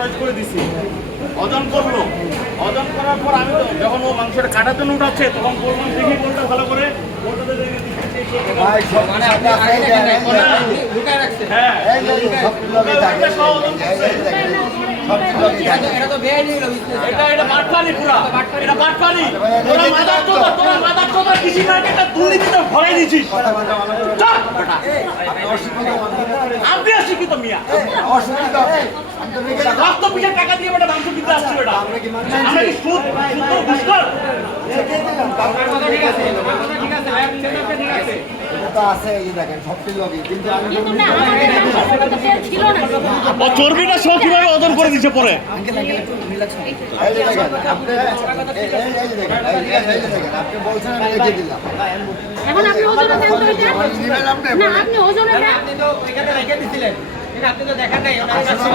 Choice করে দিছি, ওজন করলো, ওজন করার পর আমি যখন ও মাংসটা কাটার জন্য উঠাচ্ছে তখন বললাম দেখি কোনটা ভালো করে আপনি অশিক্ষিত মিয়া, রক্ত পিঠে টাকা দিয়ে বেটা মাংস কিনতে আসছি বেটা, আমরা কি সুদ দুষ্কর? চর্বিটা সব কিভাবে ওজন করে দিচ্ছে পরে? এখন আপনি ওজনে দেন তো এটা না, আপনি ওজনে দেন, আপনি তো এখানে রেখে দিছিলেন, আপনি তো দেখেন নাই ওনার কাছে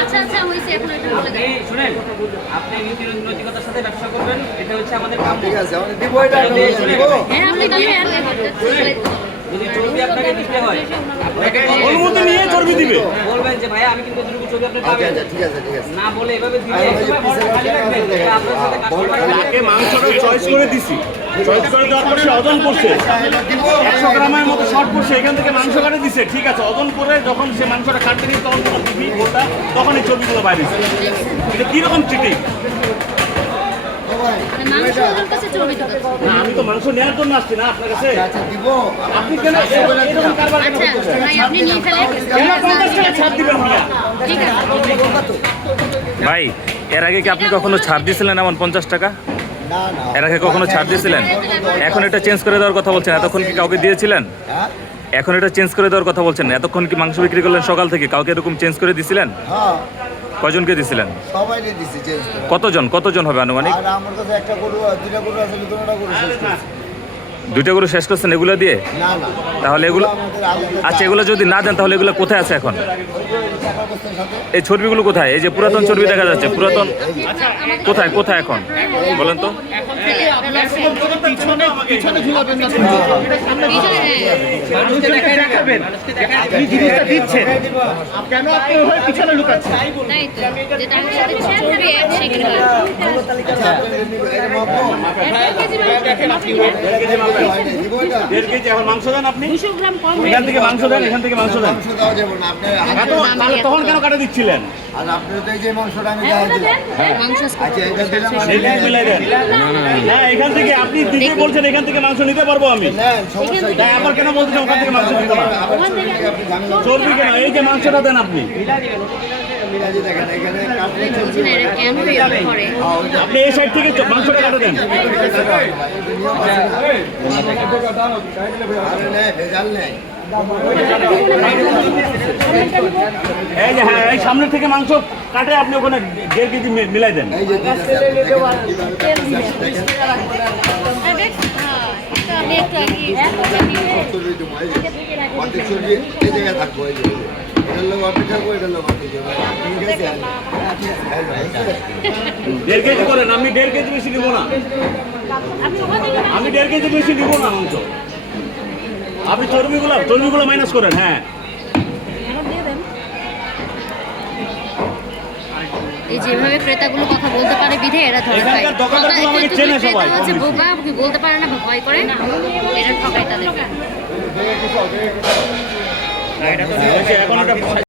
আচ্ছা আচ্ছা হইছে, এখন এটা বলে দেন। শুনেন, আপনি নৈতিকতার সাথে ব্যবসা করবেন, এটা হচ্ছে আমাদের কাম। ঠিক আছে, আমি দিব এটা, হ্যাঁ আপনি দিবেন, যদি চর্বি আপনাকে দিতে হয় আপনাকে অনুমতি নিয়ে চর্বি দিবে, বলবেন যে ভাই আমি কিন্তু এতটুকু চর্বি আপনি আচ্ছা পাবেন আচ্ছা ঠিক আছে ঠিক আছে। না বলে এভাবে দিলে খালি রাখবেন, এটা আপনার সাথে তাকে মাংসটা চয়েস করে দিছি, চয়েস করে দেওয়ার পরে সে ওজন করছে 100 গ্রামের মতো শর্ট করছে, এখান থেকে মাংস কাটে দিছে, ঠিক আছে, ওজন করে যখন সে মাংসটা কাটতে নিয়ে তখন তোমার দিবি ওটা, তখন এই চর্বিগুলো বাইরে দিচ্ছে। এটা কিরকম চিটিং? মাংস ওজন কাছে চর্বি দিতে হবে। না আমি তো মাংস নেওয়ার জন্য আসছি না আপনার কাছে, আচ্ছা দিব, আপনি কেন এরকম কারবার কেন আচ্ছা করতেছেন? ভাই আপনি নিয়ে ফেলেন, কেন 50 টাকা ছাড় দিবেন মিয়া? ঠিক আছে। ভাই এর আগে কি আপনি কখনো ছাড় দিয়েছিলেন এমন 50 টাকা? না না এর আগে কখনো ছাড় দিয়েছিলেন? এখন এটা চেঞ্জ করে দেওয়ার কথা বলছেন, এতক্ষণ কি কাউকে দিয়েছিলেন? হ্যাঁ এখন এটা চেঞ্জ করে দেওয়ার কথা বলছেন, এতক্ষণ কি মাংস বিক্রি করলেন সকাল থেকে, কাউকে এরকম চেঞ্জ করে দিয়েছিলেন? হ্যাঁ কয়জনকে দিয়েছিলেন? সবাই দিছি চেঞ্জ করে। কতজন হবে আনুমানিক? আর আমার কাছে একটা গরু দুইটা গরু আছে, দুটোটা গরু শেষ করছি। 2টা গরু শেষ করছেন এগুলো দিয়ে? না না তাহলে এগুলো, আমাদের আলাদা আচ্ছা এগুলো যদি না দেন তাহলে এগুলো কোথায় আছে এখন? টাকা বস্তার সাথে এই চর্বিগুলো কোথায়? এই যে পুরাতন চর্বি দেখা যাচ্ছে, পুরাতন কোথায় কোথায় এখন বলেন তো? পিছনে ঝুলাবেন না, মানুষকে দেখাই রাখবেন, মানুষকে দেখাই আপনি জিনিসটা দিচ্ছেন কেন, আপনি ওই পিছনে লুকাচ্ছেন? তাই তো যেটা আমার সাথে চর্বি আছে সেখানে আচ্ছা আপনাদের নিব এর মাপো দেখেন আপনি দিব এটা 1.5 কেজি এখন মাংস দেন আপনি, 200 গ্রাম কম এখান থেকে মাংস দেন, এখান থেকে মাংস দেন। মাংস দেওয়া যাবে না আপনি তাহলে তখন কেন কাটা দিচ্ছিলেন? আর আপনি তো এই যে মাংসটা আমি দেওয়া দিলাম মাংস আচ্ছা এটা দিলাম সেটাই মিলাই দেন। হ্যাঁ এখান থেকে আপনি দিতে বলছেন, এখান থেকে মাংস নিতে পারবো আমি, নেন সমস্যা তাই আবার কেন বলছেন ওখান থেকে মাংস নিতে পারবো? আবার আপনি ঝামেলা চর্বি কেন, এই যে মাংসটা দেন আপনি, মিলাজি দেখেন এখানে কাটলে চলবে বুঝছেন এরা কেন এরকম করে? আপনি এই সাইড থেকে মাংসটা কাটে দেন। আরে নেই ভেজাল নেই এই যে হ্যাঁ এই সামনে থেকে মাংস কাটে আপনি ওখানে 1.5 কেজি মিলাই দেন। এই যে দিতেছে দেখেন আমি একটু আগে চর্বি দেবো এই যে অর্ধেক চর্বি এই জায়গায় থাকবো এই যে এটার লোক অর্ধেক থাকবো এটার লোক অর্ধেক ঠিক আছে 1.5 কেজি করেন, আমি 1.5 কেজি বেশি নিব না, আমি 1.5 কেজি বেশি নিব না মাংস, আপনি চর্বিগুলো মাইনাস করেন। হ্যাঁ এই যেভাবে ক্রেতাগুলো কথা বলতে পারে বিধে এরা ধরে খায়। এখানকার দোকানদারগুলো আমাকে চেনে সবাই, ক্রেতা হচ্ছে বোকা, বলতে পারে না, ভয় করে, এরা ঠকায় তাদেরকে। এখন একটা